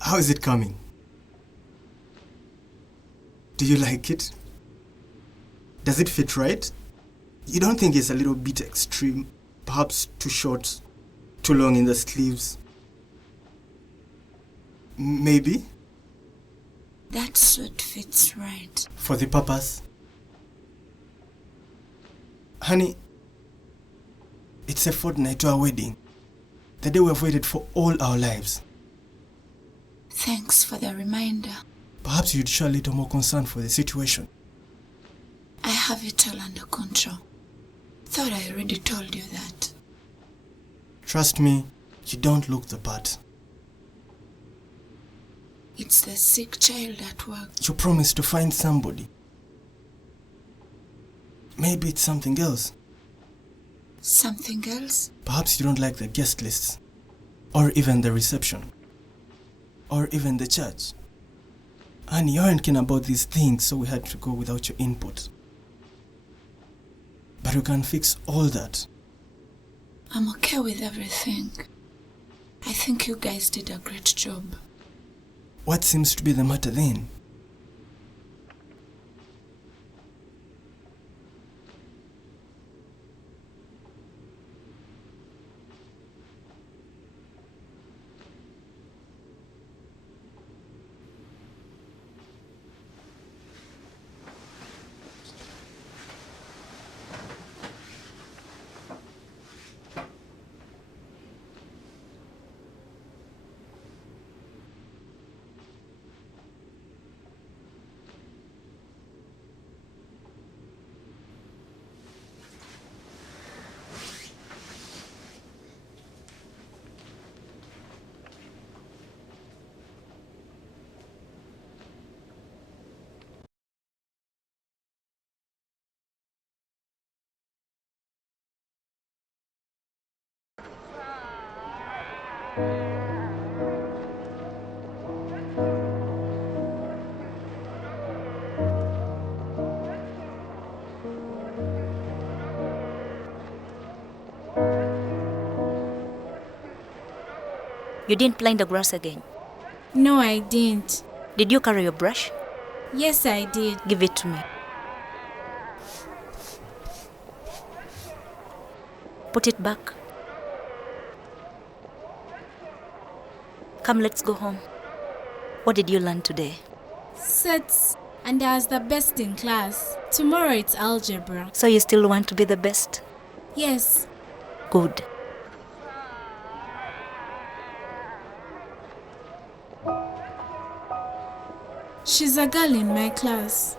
How is it coming? Do you like it? Does it fit right? You don't think it's a little bit extreme? Perhaps too short, too long in the sleeves? Maybe? That suit fits right. For the purpose? Honey, it's a fortnight to our wedding. The day we have waited for all our lives. Thanks for the reminder. Perhaps you'd show a little more concern for the situation. I have it all under control. Thought I already told you that. Trust me, you don't look the part. It's the sick child at work. You promised to find somebody. Maybe it's something else. Something else? Perhaps you don't like the guest lists, or even the reception, or even the church. And you aren't keen about these things, so we had to go without your input. But we can fix all that. I'm okay with everything. I think you guys did a great job. What seems to be the matter then? You didn't plant the grass again. No, I didn't. Did you carry your brush? Yes, I did. Give it to me. Put it back. Come, let's go home. What did you learn today? Sets. And I was the best in class. Tomorrow it's algebra. So you still want to be the best? Yes. Good. She's a girl in my class.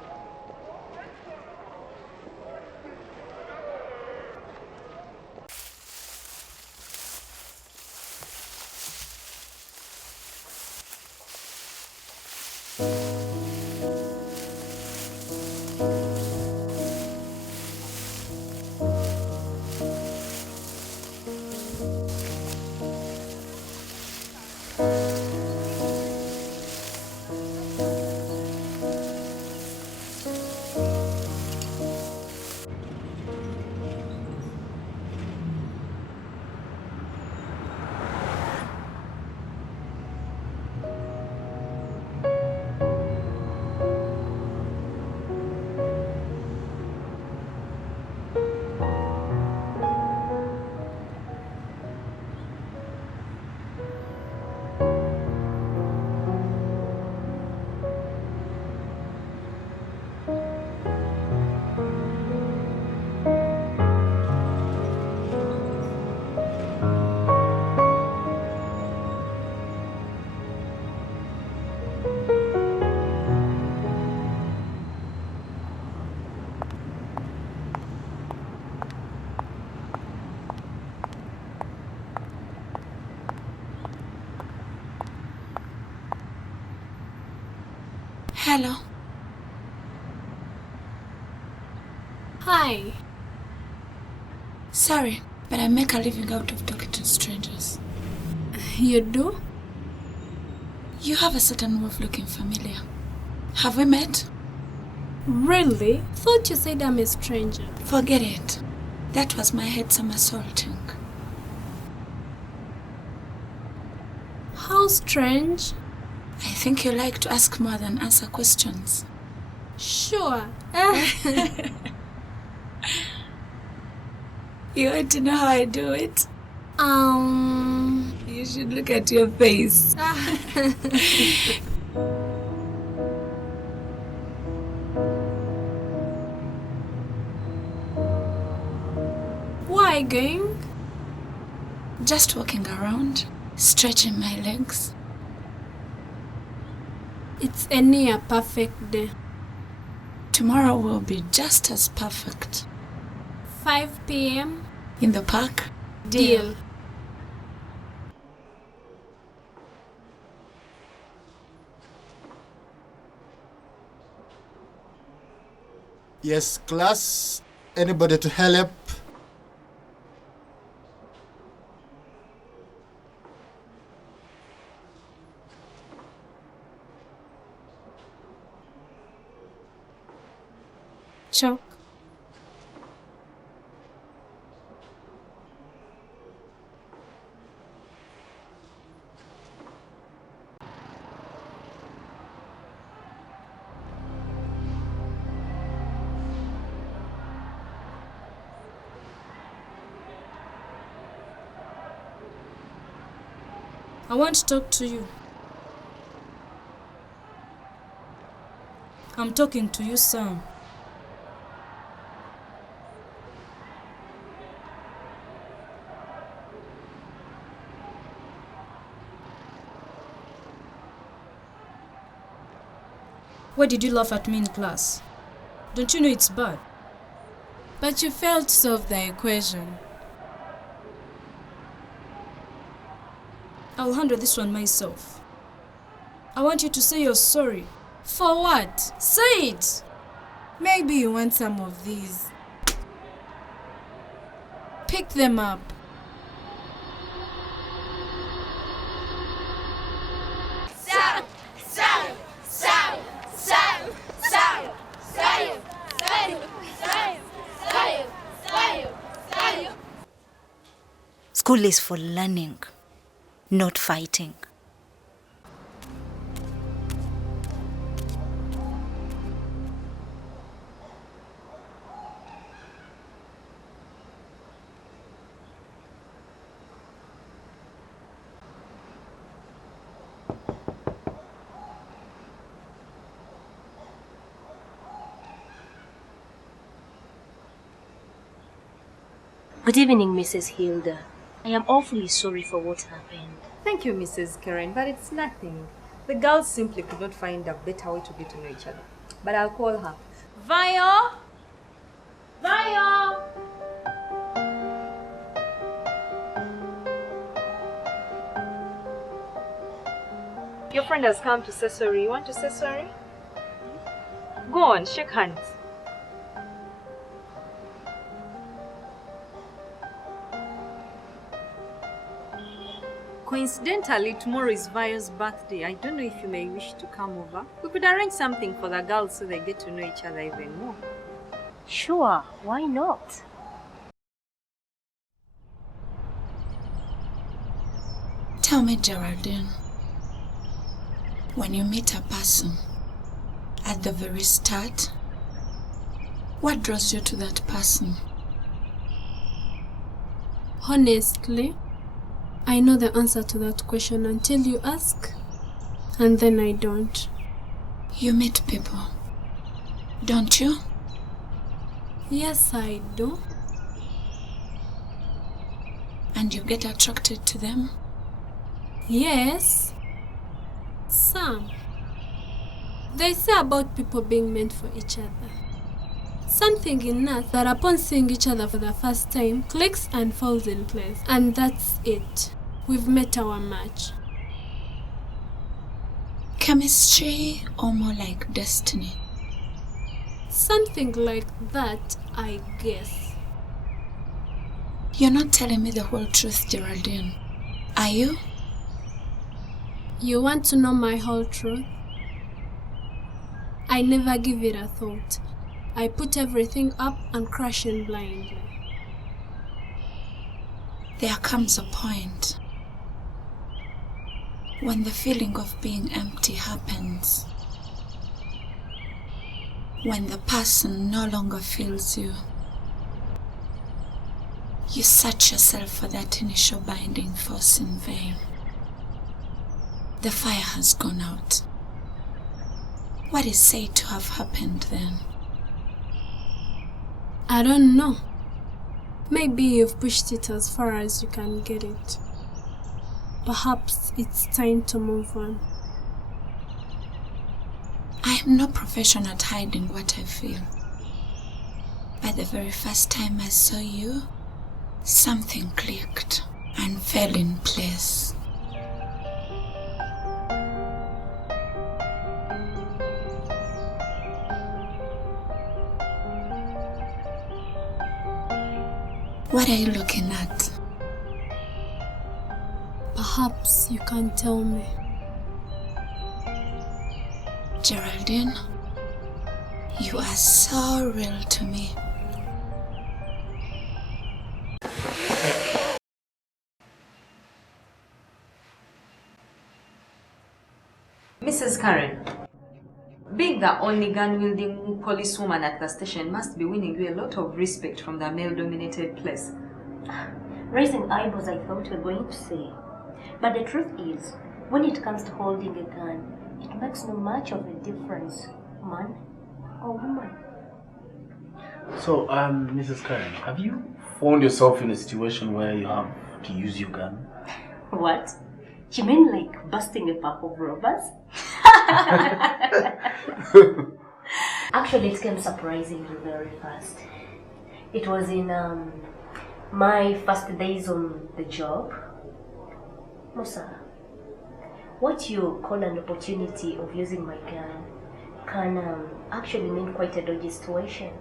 Hello. Hi. Sorry, but I make a living out of talking to strangers. You do? You have a certain way of looking familiar. Have we met? Really? Thought you said I'm a stranger. Forget it. That was my head somersaulting. How strange. I think you like to ask more than answer questions. Sure. You want to know how I do it? You should look at your face. Why going? Just walking around, stretching my legs. It's a near perfect day. Tomorrow will be just as perfect. 5 p.m. In the park? Deal. Yes, class. Anybody to help? Chalk. I want to talk to you. I'm talking to you, Sam. Why did you laugh at me in class? Don't you know it's bad? But you failed to solve the equation. I'll handle this one myself. I want you to say you're sorry. For what? Say it! Maybe you want some of these. Pick them up. School is for learning, not fighting. Good evening, Mrs. Hilda. I am awfully sorry for what happened. Thank you, Mrs. Karen, but it's nothing. The girls simply could not find a better way to get to know each other. But I'll call her. Vio! Vio! Your friend has come to say sorry. You want to say sorry? Go on, shake hands. Coincidentally, tomorrow is Vio's birthday. I don't know if you may wish to come over. We could arrange something for the girls so they get to know each other even more. Sure, why not? Tell me, Geraldine, when you meet a person, at the very start, what draws you to that person? Honestly, I know the answer to that question until you ask, and then I don't. You meet people, don't you? Yes, I do. And you get attracted to them? Yes. Some. They say about people being meant for each other. Something in us that upon seeing each other for the first time clicks and falls in place. And that's it. We've met our match. Chemistry or more like destiny? Something like that, I guess. You're not telling me the whole truth, Geraldine. Are you? You want to know my whole truth? I never give it a thought. I put everything up and crash in blindly. There comes a point When the feeling of being empty happens, when the person no longer feels you, you search yourself for that initial binding force in vain. The fire has gone out. What is said to have happened then? I don't know. Maybe you've pushed it as far as you can get it. Perhaps it's time to move on. I am no professional at hiding what I feel. But the very first time I saw you, something clicked and fell in place. What are you looking at? Perhaps you can tell me. Geraldine, you are so real to me. Mrs. Karen, being the only gun-wielding policewoman at the station must be winning you a lot of respect from the male-dominated place. Raising eyebrows, I thought you were going to say. But the truth is, when it comes to holding a gun, it makes no much of a difference, man or woman. So, Mrs. Karen, have you found yourself in a situation where you have to use your gun? What? You mean like busting a pack of robbers? Actually, it came surprisingly very fast. It was in my first days on the job. Musa, what you call an opportunity of using my gun can actually mean quite a dodgy situation.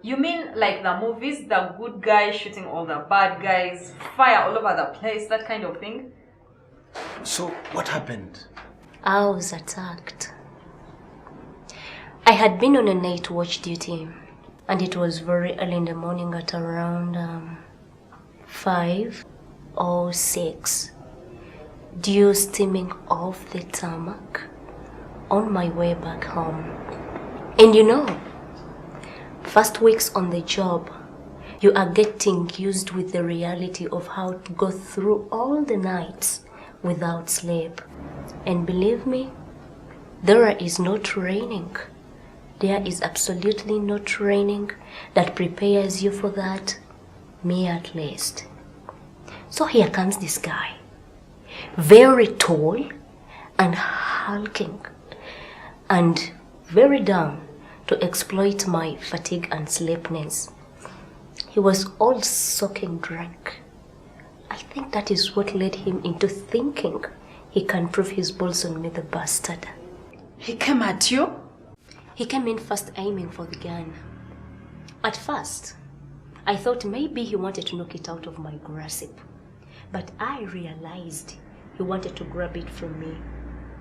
You mean like the movies, the good guys shooting all the bad guys, fire all over the place, that kind of thing? So, what happened? I was attacked. I had been on a night watch duty, and it was very early in the morning at around 5 or 6. Dew steaming off the tarmac on my way back home. And you know, first weeks on the job, you are getting used with the reality of how to go through all the nights without sleep. And believe me, there is no training. There is absolutely no training that prepares you for that, me at least. So here comes this guy, very tall and hulking and very down to exploit my fatigue and sleepiness. He was all soaking drunk. I think that is what led him into thinking he can prove his balls on me, the bastard. He came at you? He came in first aiming for the gun. At first, I thought maybe he wanted to knock it out of my grasp. But I realized he wanted to grab it from me.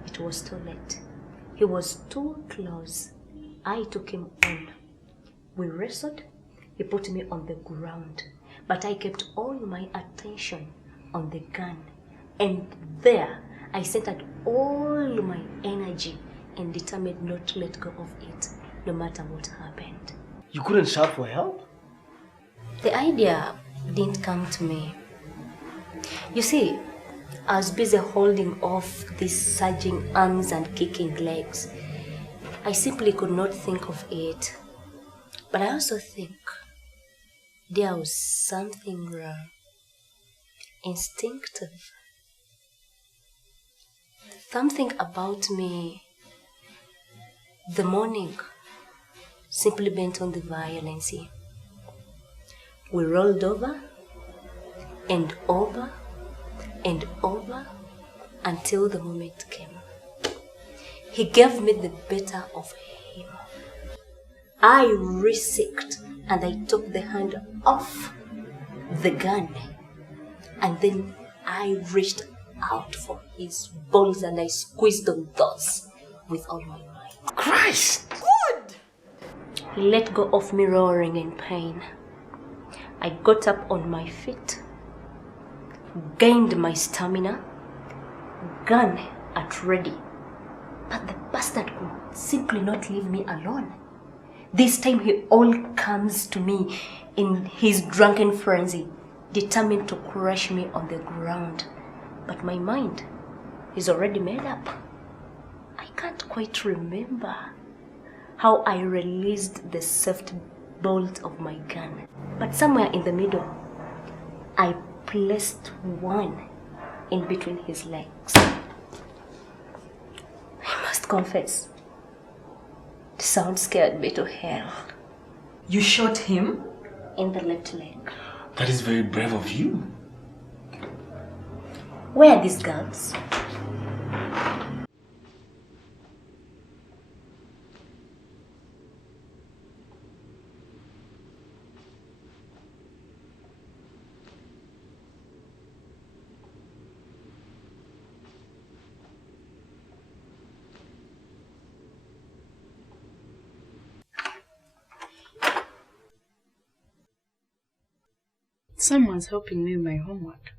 It was too late. He was too close. I took him on. We wrestled. He put me on the ground. But I kept all my attention on the gun. And there, I centered all my energy and determined not to let go of it, no matter what happened. You couldn't shout for help? The idea didn't come to me. You see, I was busy holding off these surging arms and kicking legs. I simply could not think of it. But I also think there was something wrong. Instinctive. Something about me, the morning, simply bent on the violence. We rolled over and over and over until the moment came. He gave me the better of him. I risked and I took the hand off the gun, and then I reached out for his balls and I squeezed on those with all my might. Christ! Good! He let go of me, roaring in pain. I got up on my feet, gained my stamina, gun at ready. But the bastard could simply not leave me alone. This time he all comes to me in his drunken frenzy, determined to crush me on the ground. But my mind is already made up. I can't quite remember how I released the safety bolt of my gun. But somewhere in the middle, I placed one in between his legs. I must confess, the sound scared me to hell. You shot him? In the left leg. That is very brave of you. Where are these guards? Someone's helping me with my homework.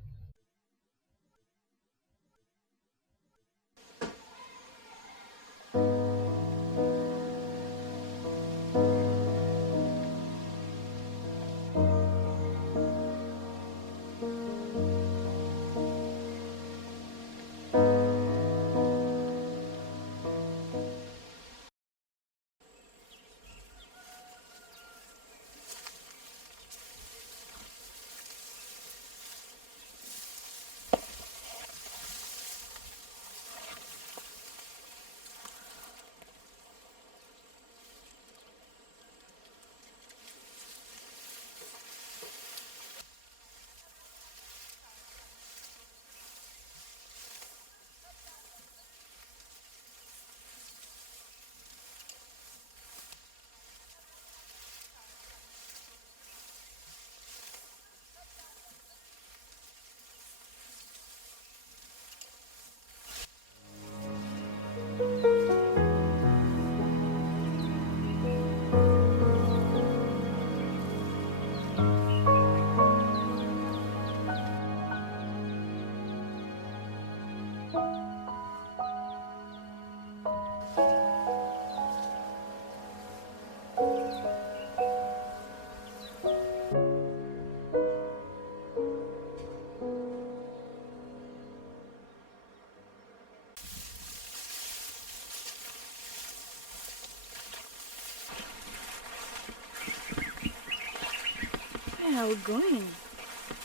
Where are we going?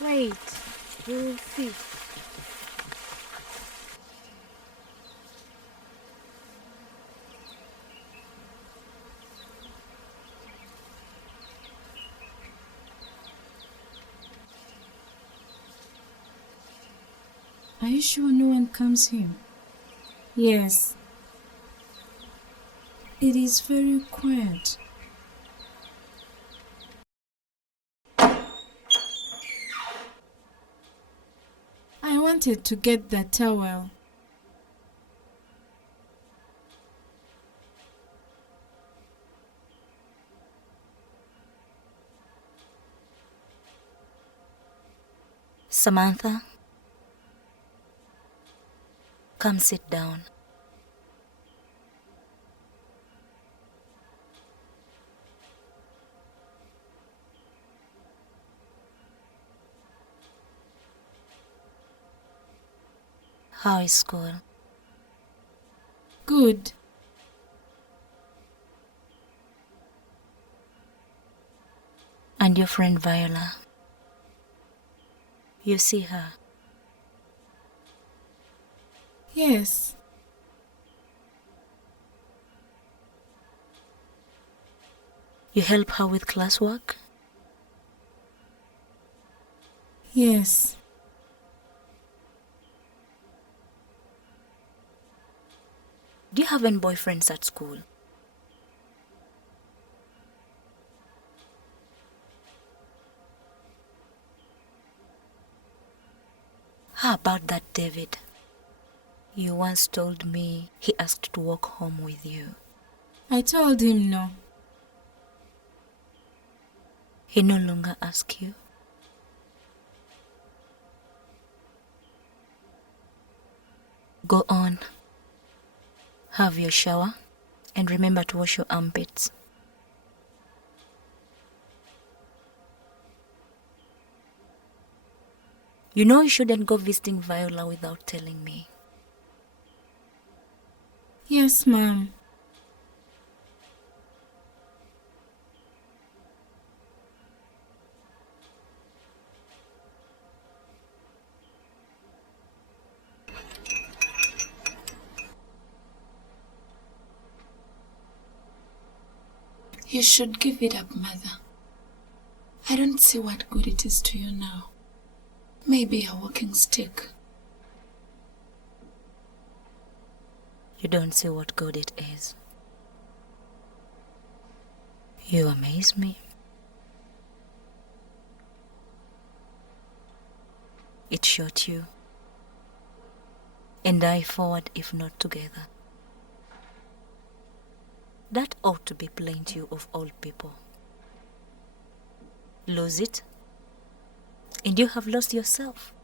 Wait, we'll see. Are you sure no one comes here? Yes. It is very quiet. I wanted to get that towel. Samantha, come sit down. How is school? Good. And your friend Viola? You see her? Yes. You help her with classwork? Yes. Do you have any boyfriends at school? How about that David? You once told me he asked to walk home with you. I told him no. He no longer asks you? Go on. Have your shower and remember to wash your armpits. You know you shouldn't go visiting Viola without telling me. Yes, Mom. You should give it up, Mother. I don't see what good it is to you now. Maybe a walking stick. You don't see what good it is. You amaze me. It shot you. And I forward if not together. That ought to be plain to you of all people. Lose it, and you have lost yourself.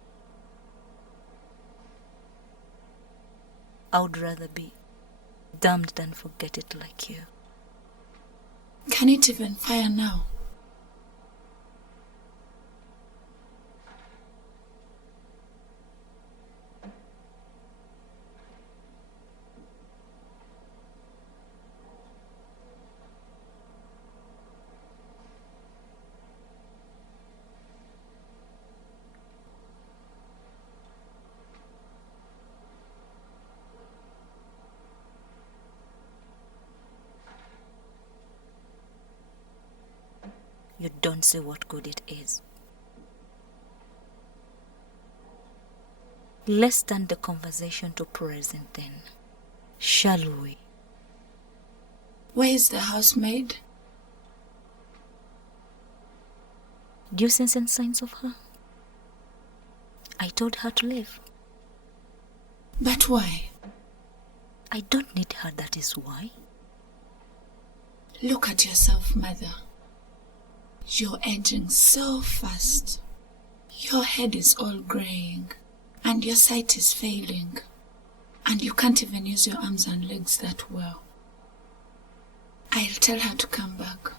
I would rather be damned than forget it like you. Can it even fire now? You don't see what good it is. Let's turn the conversation to present then, shall we? Where is the housemaid? Do you sense any signs of her? I told her to leave. But why? I don't need her, that is why. Look at yourself, Mother. You're aging so fast. Your head is all graying, and your sight is failing, and you can't even use your arms and legs that well. I'll tell her to come back.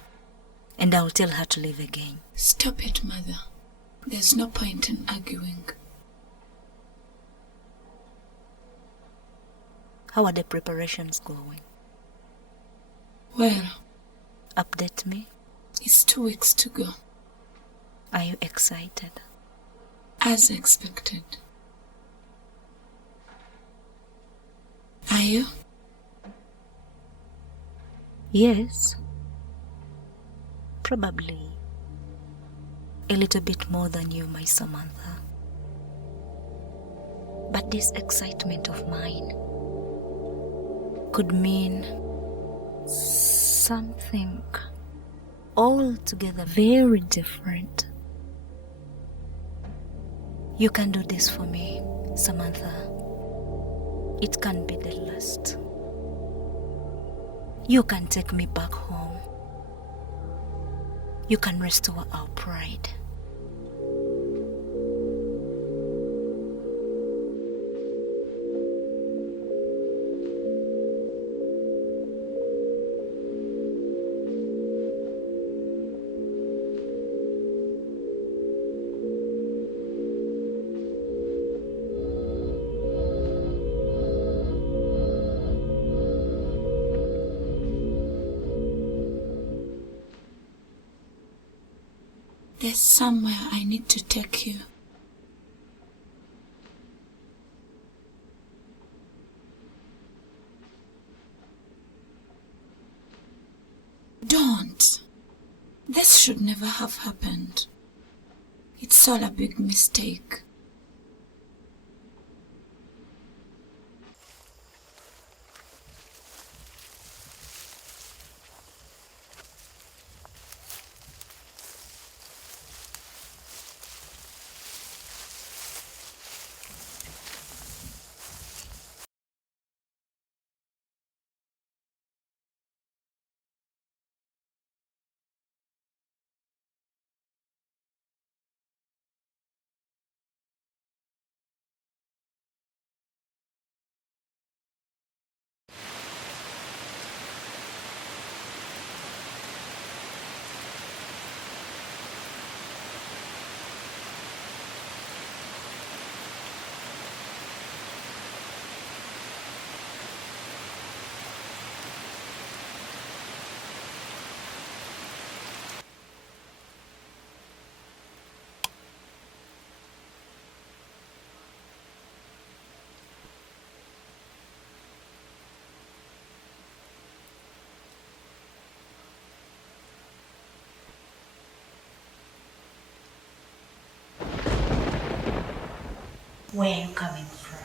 And I'll tell her to leave again. Stop it, Mother. There's no point in arguing. How are the preparations going? Well, update me. It's 2 weeks to go. Are you excited? As expected. Are you? Yes. Probably a little bit more than you, my Samantha. But this excitement of mine could mean something altogether very different. You can do this for me, Samantha. It can be the last. You can take me back home. You can restore our pride. There's somewhere I need to take you. Don't. This should never have happened. It's all a big mistake. Where are you coming from?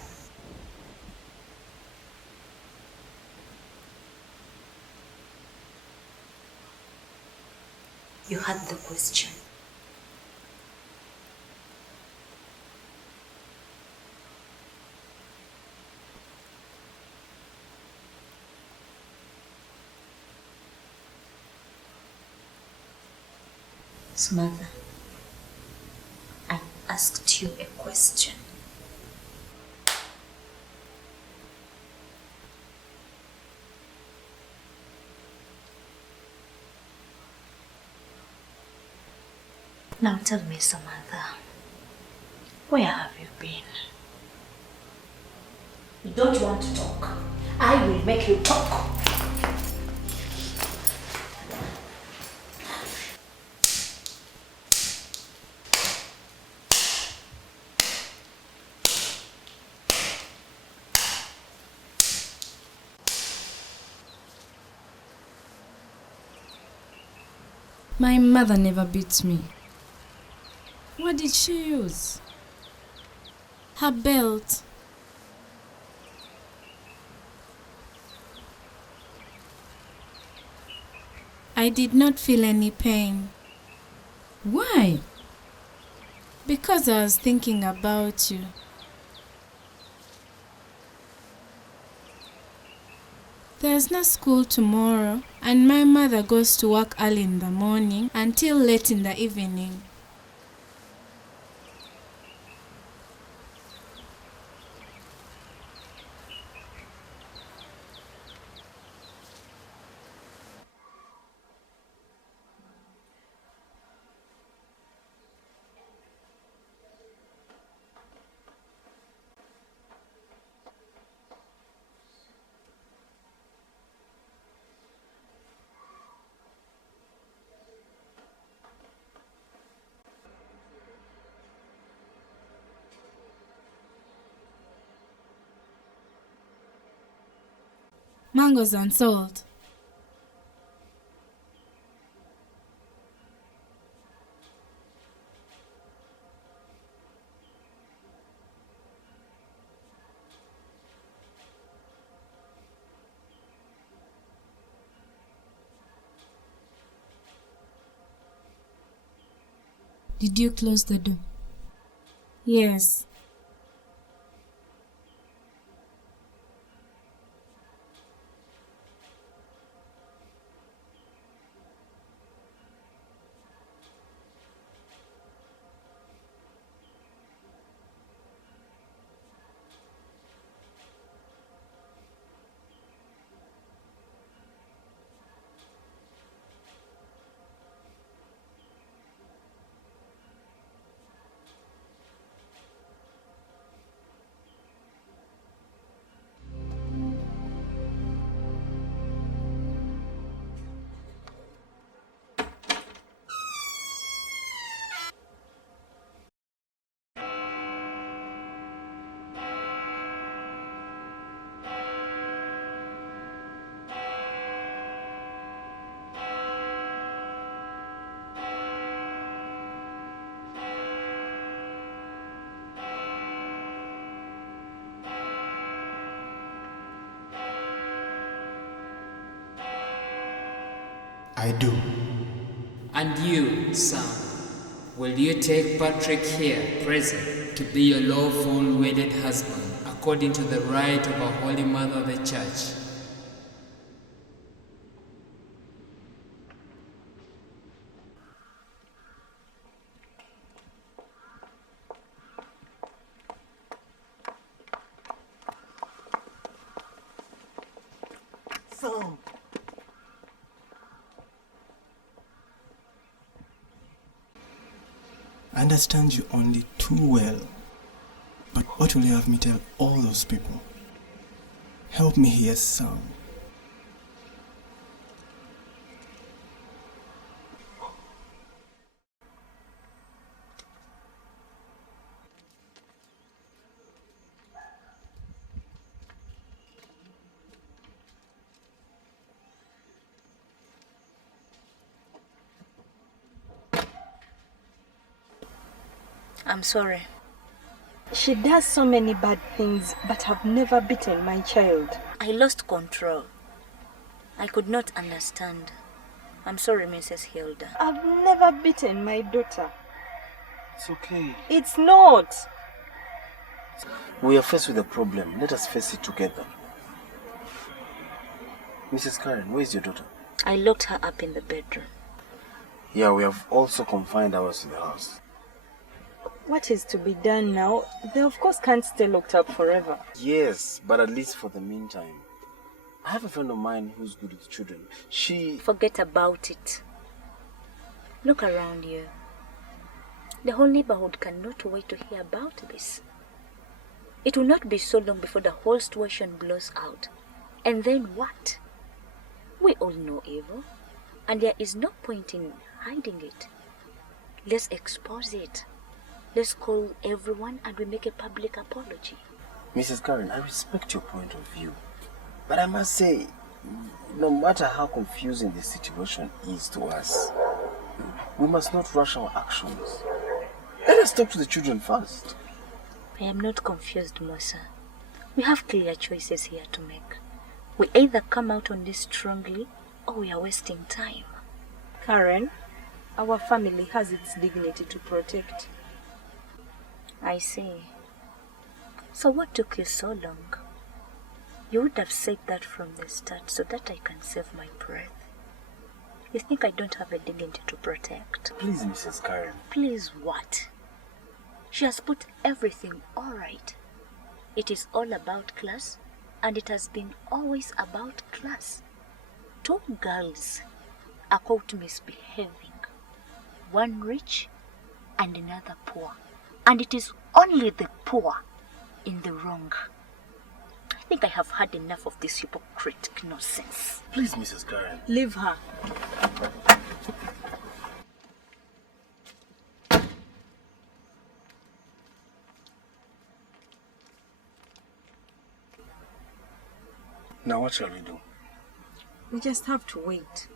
You had the question. Samantha, I asked you a question. Now tell me, Samantha, where have you been? You don't want to talk. I will make you talk. My mother never beats me. What did she use? Her belt. I did not feel any pain. Why? Because I was thinking about you. There's no school tomorrow, and my mother goes to work early in the morning until late in the evening. Mangoes and salt. Did you close the door? Yes. I do. And you, son, will you take Patrick here, present, to be your lawful wedded husband, according to the rite of our Holy Mother the Church? Sam! I understand you only too well. But what will you have me tell all those people? Help me here, Sam. I'm sorry. She does so many bad things, but have never beaten my child. I lost control. I could not understand. I'm sorry, Mrs. Hilda. I've never beaten my daughter. It's okay. It's not. We are faced with a problem. Let us face it together. Mrs. Karen, where is your daughter? I locked her up in the bedroom. Yeah, we have also confined ours to the house. What is to be done now? They of course can't stay locked up forever. Yes, but at least for the meantime. I have a friend of mine who's good with children. Forget about it. Look around you. The whole neighborhood cannot wait to hear about this. It will not be so long before the whole situation blows out. And then what? We all know evil, and there is no point in hiding it. Let's expose it. Let's call everyone and we make a public apology. Mrs. Karen, I respect your point of view. But I must say, no matter how confusing the situation is to us, we must not rush our actions. Let us talk to the children first. I am not confused, Musa. We have clear choices here to make. We either come out on this strongly or we are wasting time. Karen, our family has its dignity to protect. I see. So what took you so long? You would have said that from the start so that I can save my breath. You think I don't have a dignity to protect? Please, Mrs. Karen. Please what? She has put everything all right. It is all about class, and it has been always about class. 2 girls are caught misbehaving. One rich and another poor. And it is only the poor in the wrong. I think I have had enough of this hypocritic nonsense. Please, Mrs. Karen. Leave her. Now what shall we do? We just have to wait.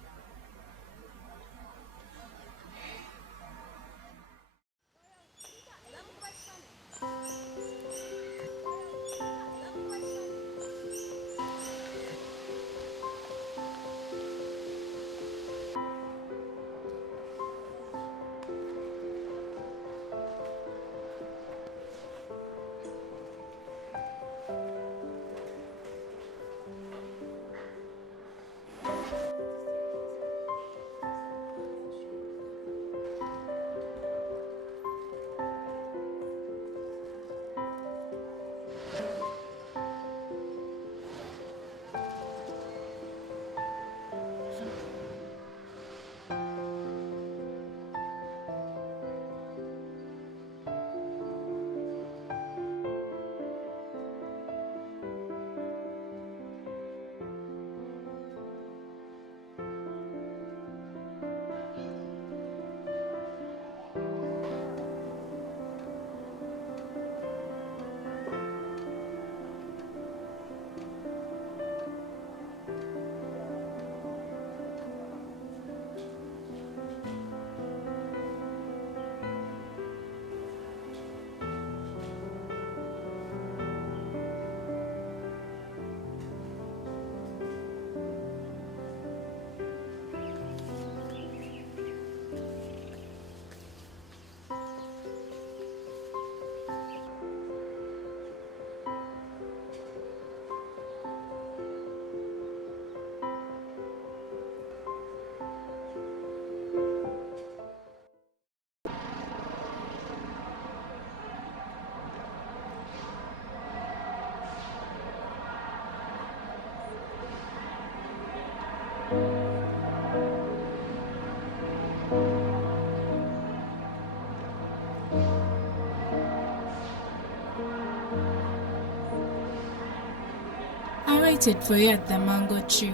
I waited for you at the mango tree.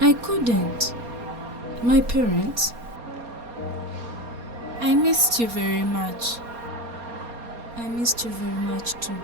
I couldn't. My parents. I missed you very much. I missed you very much too.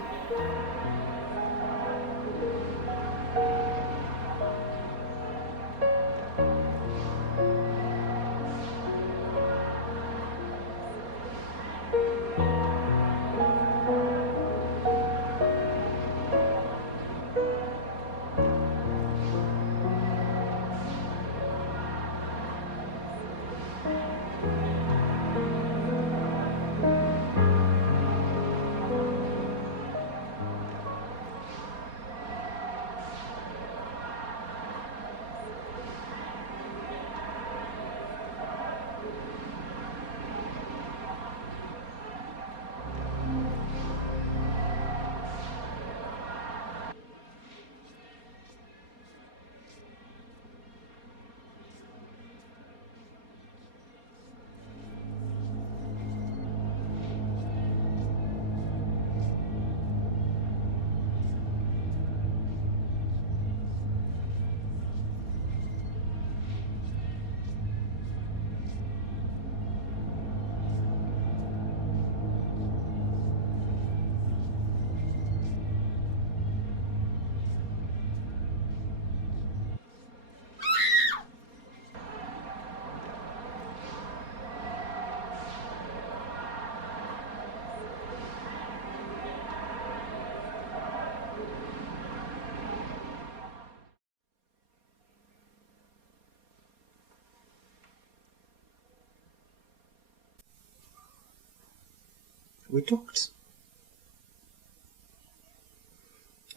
We talked.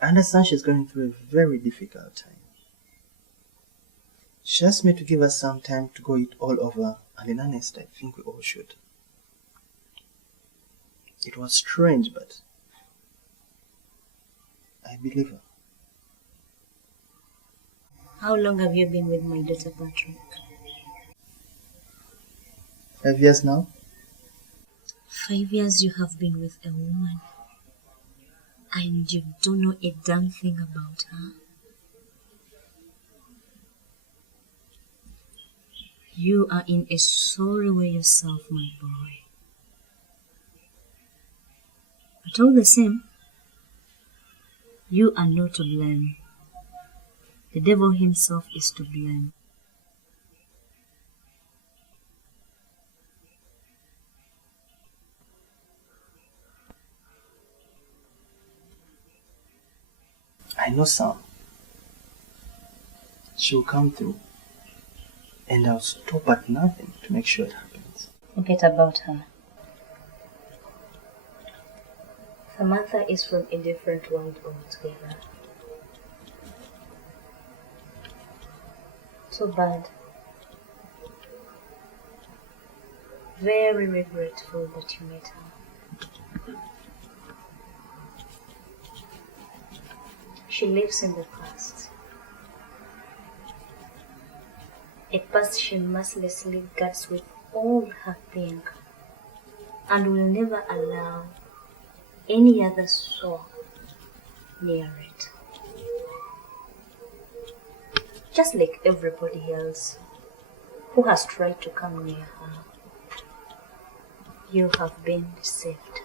I understand she's going through a very difficult time. She asked me to give her some time to go it all over, and in earnest, I think we all should. It was strange, but I believe her. How long have you been with my daughter, Patrick? 5 years now. 5 years you have been with a woman, and you don't know a damn thing about her? You are in a sorry way yourself, my boy. But all the same, you are not to blame. The devil himself is to blame. I know Sam. She'll come through, and I'll stop at nothing to make sure it happens. Forget about her. Samantha is from a different world altogether. So bad. Very regretful that you met her. She lives in the past. A past she mercilessly guards with all her being, and will never allow any other soul near it. Just like everybody else who has tried to come near her, you have been deceived.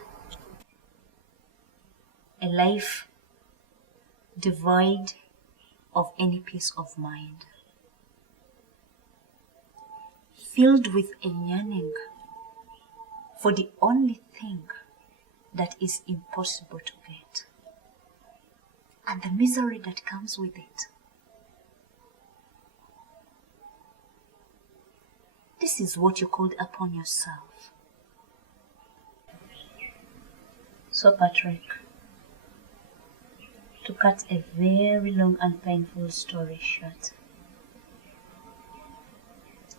A life devoid of any peace of mind, filled with a yearning for the only thing that is impossible to get, and the misery that comes with it. This is what you called upon yourself. So, Patrick, to cut a very long and painful story short,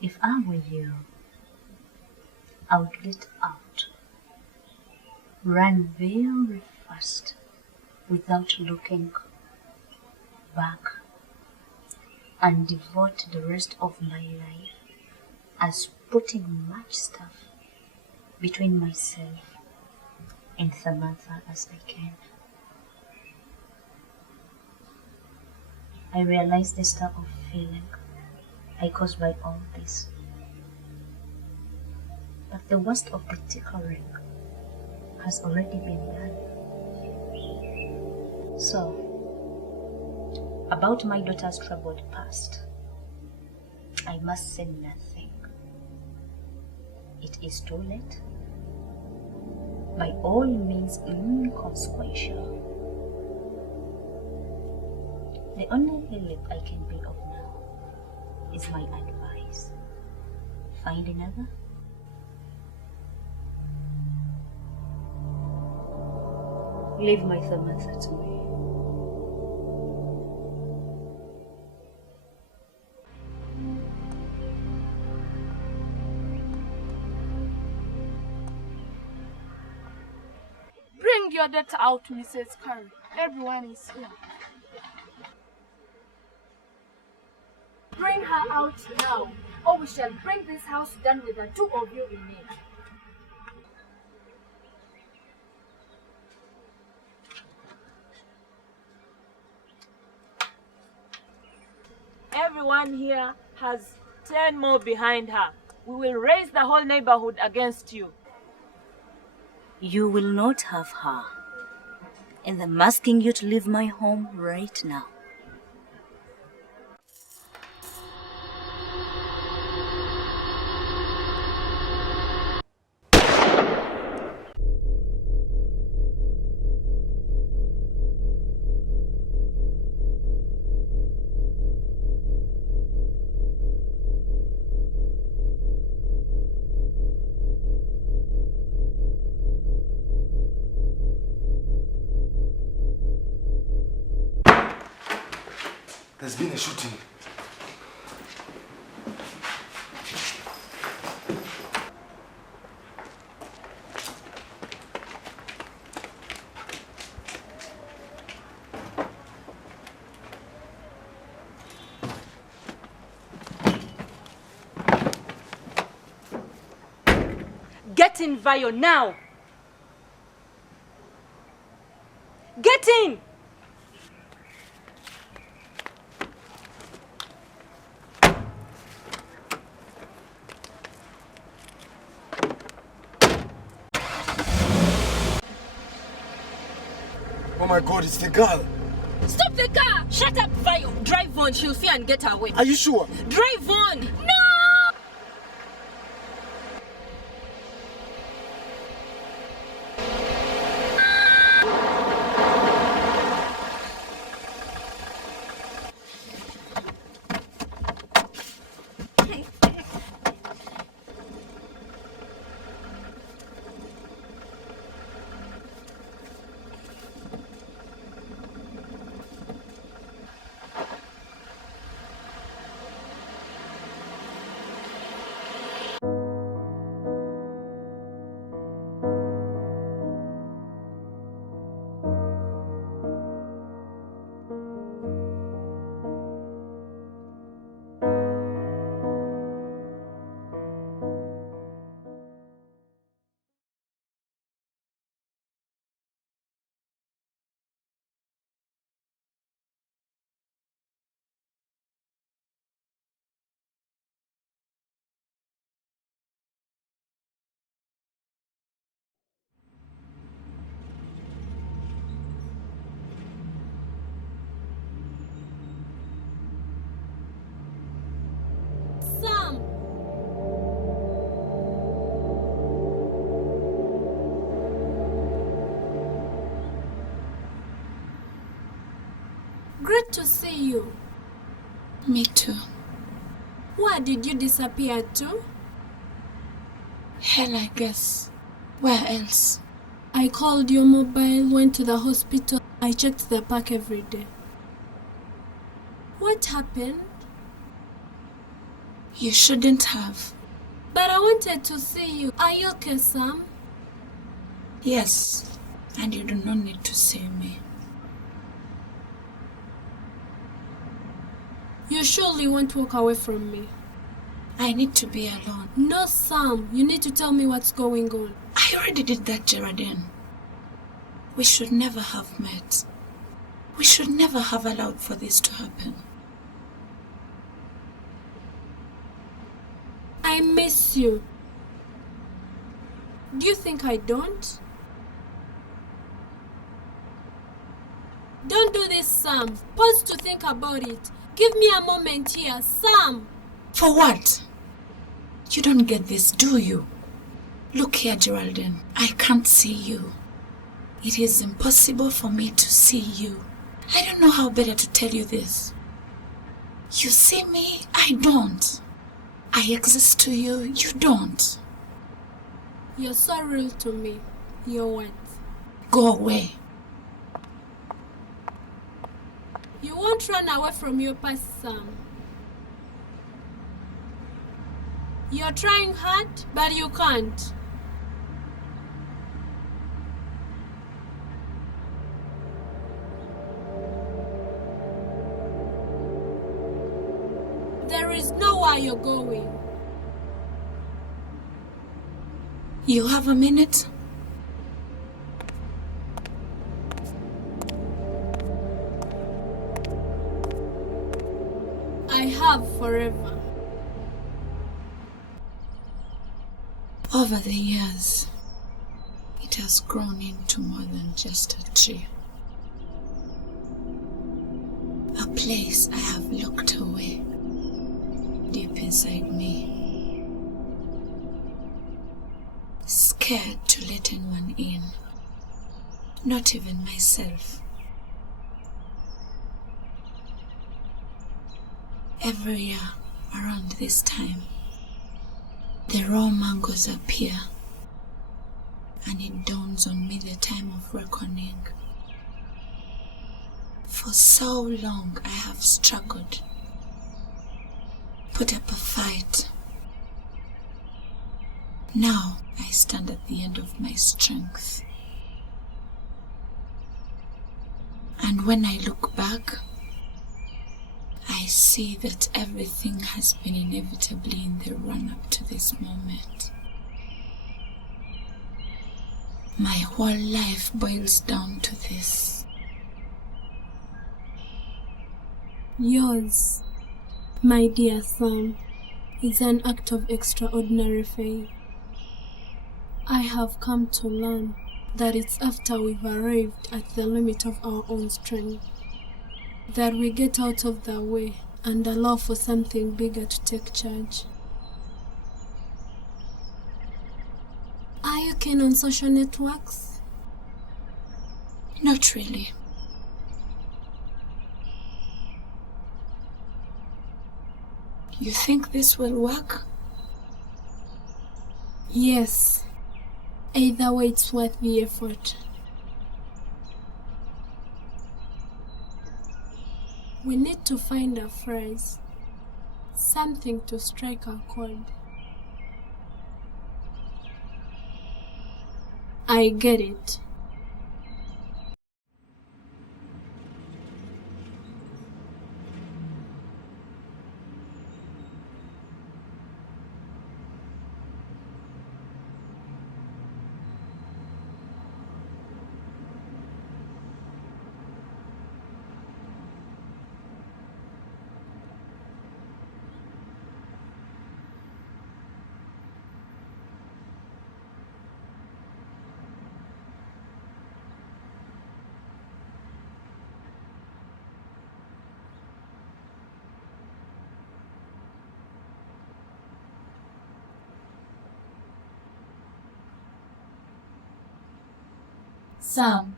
if I were you, I would get out, run very fast without looking back, and devote the rest of my life as putting much stuff between myself and Samantha as I can. I realize the start of feeling I caused by all this. But the worst of the tickling has already been done. So, about my daughter's troubled past, I must say nothing. It is too late. By all means inconsequential. The only help I can be of now is my advice. Find another. Leave my Samantha to me. Bring your daughter out, Mrs. Curry. Everyone is here. Bring her out now, or we shall bring this house down with the two of you in it. Everyone here has 10 more behind her. We will raise the whole neighborhood against you. You will not have her. And I'm asking you to leave my home right now. There's been a shooting. Get in, Vio, now! Get in! Oh my God, it's the girl. Stop the car! Shut up, Vio! Drive on, she'll fear and get away. Are you sure? Drive on! No! Sam! Great to see you. Me too. Where did you disappear to? Hell, I guess. Where else? I called your mobile, went to the hospital. I checked the park every day. What happened? You shouldn't have. But I wanted to see you. Are you okay, Sam? Yes, and you do not need to see me. You surely won't walk away from me. I need to be alone. No, Sam. You need to tell me what's going on. I already did that, Geraldine. We should never have met. We should never have allowed for this to happen. I miss you. Do you think I don't? Don't do this, Sam. Pause to think about it. Give me a moment here, Sam. For what? You don't get this, do you? Look here, Geraldine. I can't see you. It is impossible for me to see you. I don't know how better to tell you this. You see me, I don't. I exist to you, you don't. You're so real to me. You're what? Go away. You won't run away from your past, Sam. You're trying hard, but you can't. There is nowhere you're going. You have a minute? I have forever. Over the years, it has grown into more than just a tree. A place I have locked away deep inside me. Scared to let anyone in, not even myself. Every year around this time, the raw mangoes appear, and it dawns on me the time of reckoning. For so long I have struggled, put up a fight. Now I stand at the end of my strength. And when I look back, I see that everything has been inevitably in the run-up to this moment. My whole life boils down to this. Yours, my dear Sam, is an act of extraordinary faith. I have come to learn that it's after we've arrived at the limit of our own strength that we get out of the way and allow for something bigger to take charge. Are you keen on social networks? Not really. You think this will work? Yes. Either way, it's worth the effort. We need to find a phrase, something to strike a chord. I get it. Sam.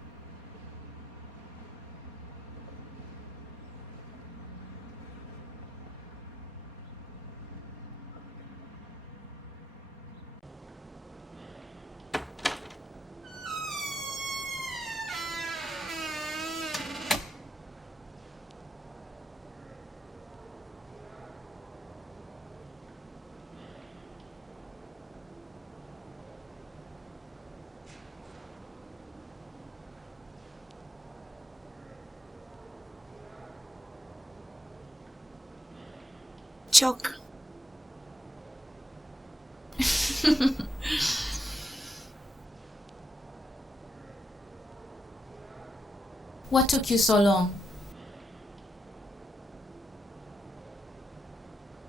Choke. What took you so long?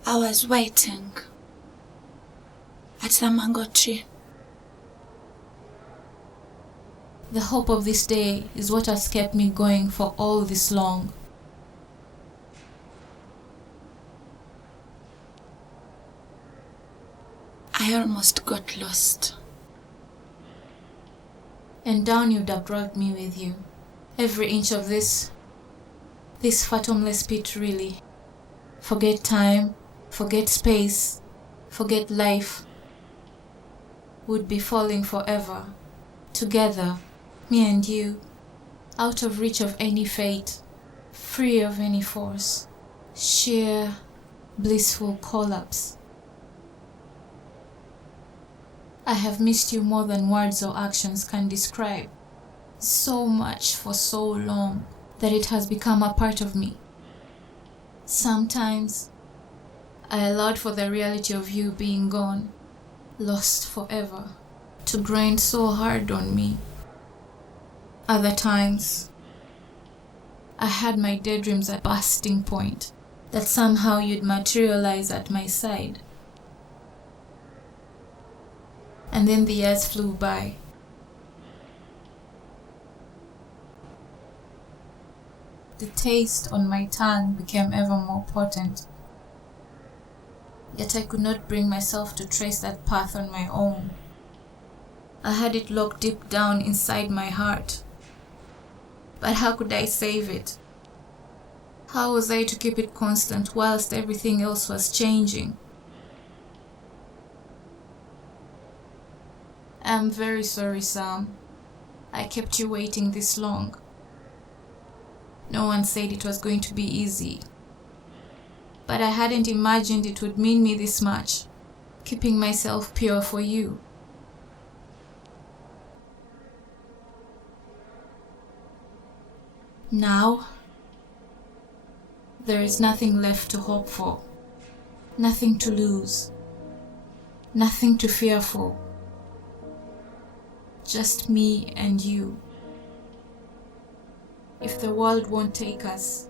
I was waiting at the mango tree. The hope of this day is what has kept me going for all this long. I almost got lost. And down you'd have dragged me with you. Every inch of this fathomless pit, really. Forget time, forget space, forget life. Would be falling forever. Together, me and you, out of reach of any fate, free of any force. Sheer, blissful collapse. I have missed you more than words or actions can describe. So much for so long that it has become a part of me. Sometimes, I allowed for the reality of you being gone, lost forever, to grind so hard on me. Other times, I had my daydreams at bursting point, that somehow you'd materialize at my side. And then the years flew by. The taste on my tongue became ever more potent. Yet I could not bring myself to trace that path on my own. I had it locked deep down inside my heart. But how could I save it? How was I to keep it constant whilst everything else was changing? I'm very sorry, Sam. I kept you waiting this long. No one said it was going to be easy. But I hadn't imagined it would mean me this much, keeping myself pure for you. Now, there is nothing left to hope for, nothing to lose, nothing to fear for. Just me and you. If the world won't take us,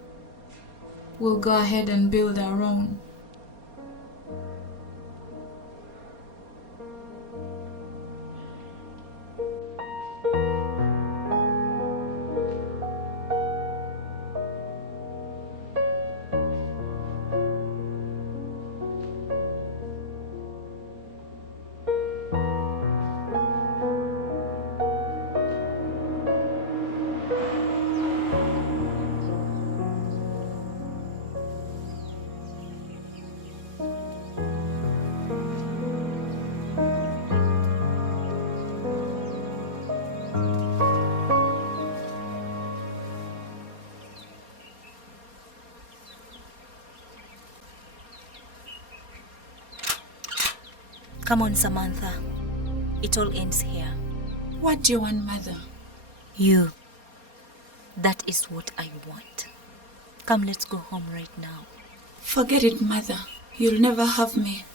we'll go ahead and build our own. Come on, Samantha. It all ends here. What do you want, Mother? You. That is what I want. Come, let's go home right now. Forget it, Mother. You'll never have me.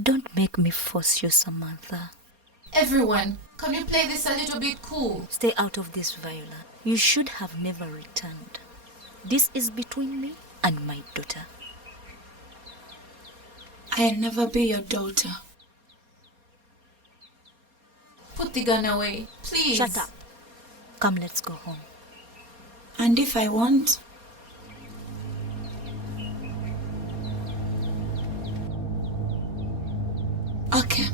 Don't make me force you, Samantha. Everyone, can you play this a little bit cool? Stay out of this, Viola. You should have never returned. This is between me and my daughter. I'll never be your daughter. Put the gun away, please. Shut up. Come, let's go home. And if I want? Okay.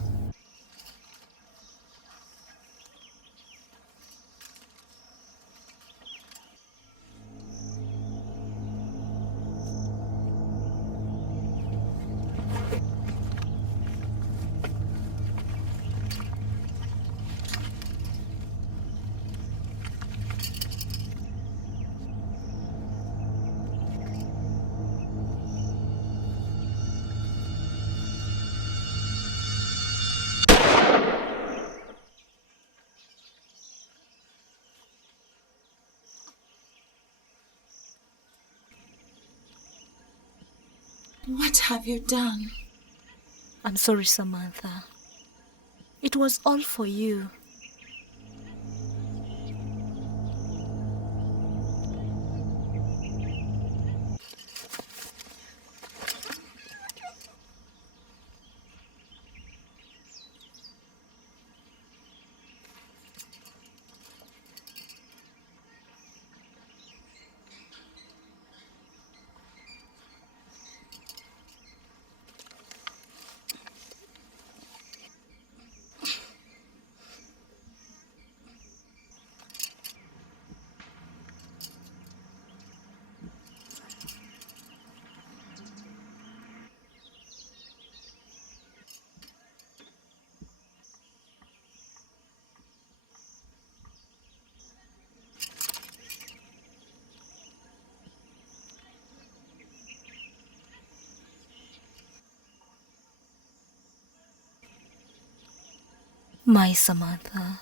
What have you done? I'm sorry, Samantha. It was all for you. My Samantha.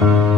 you.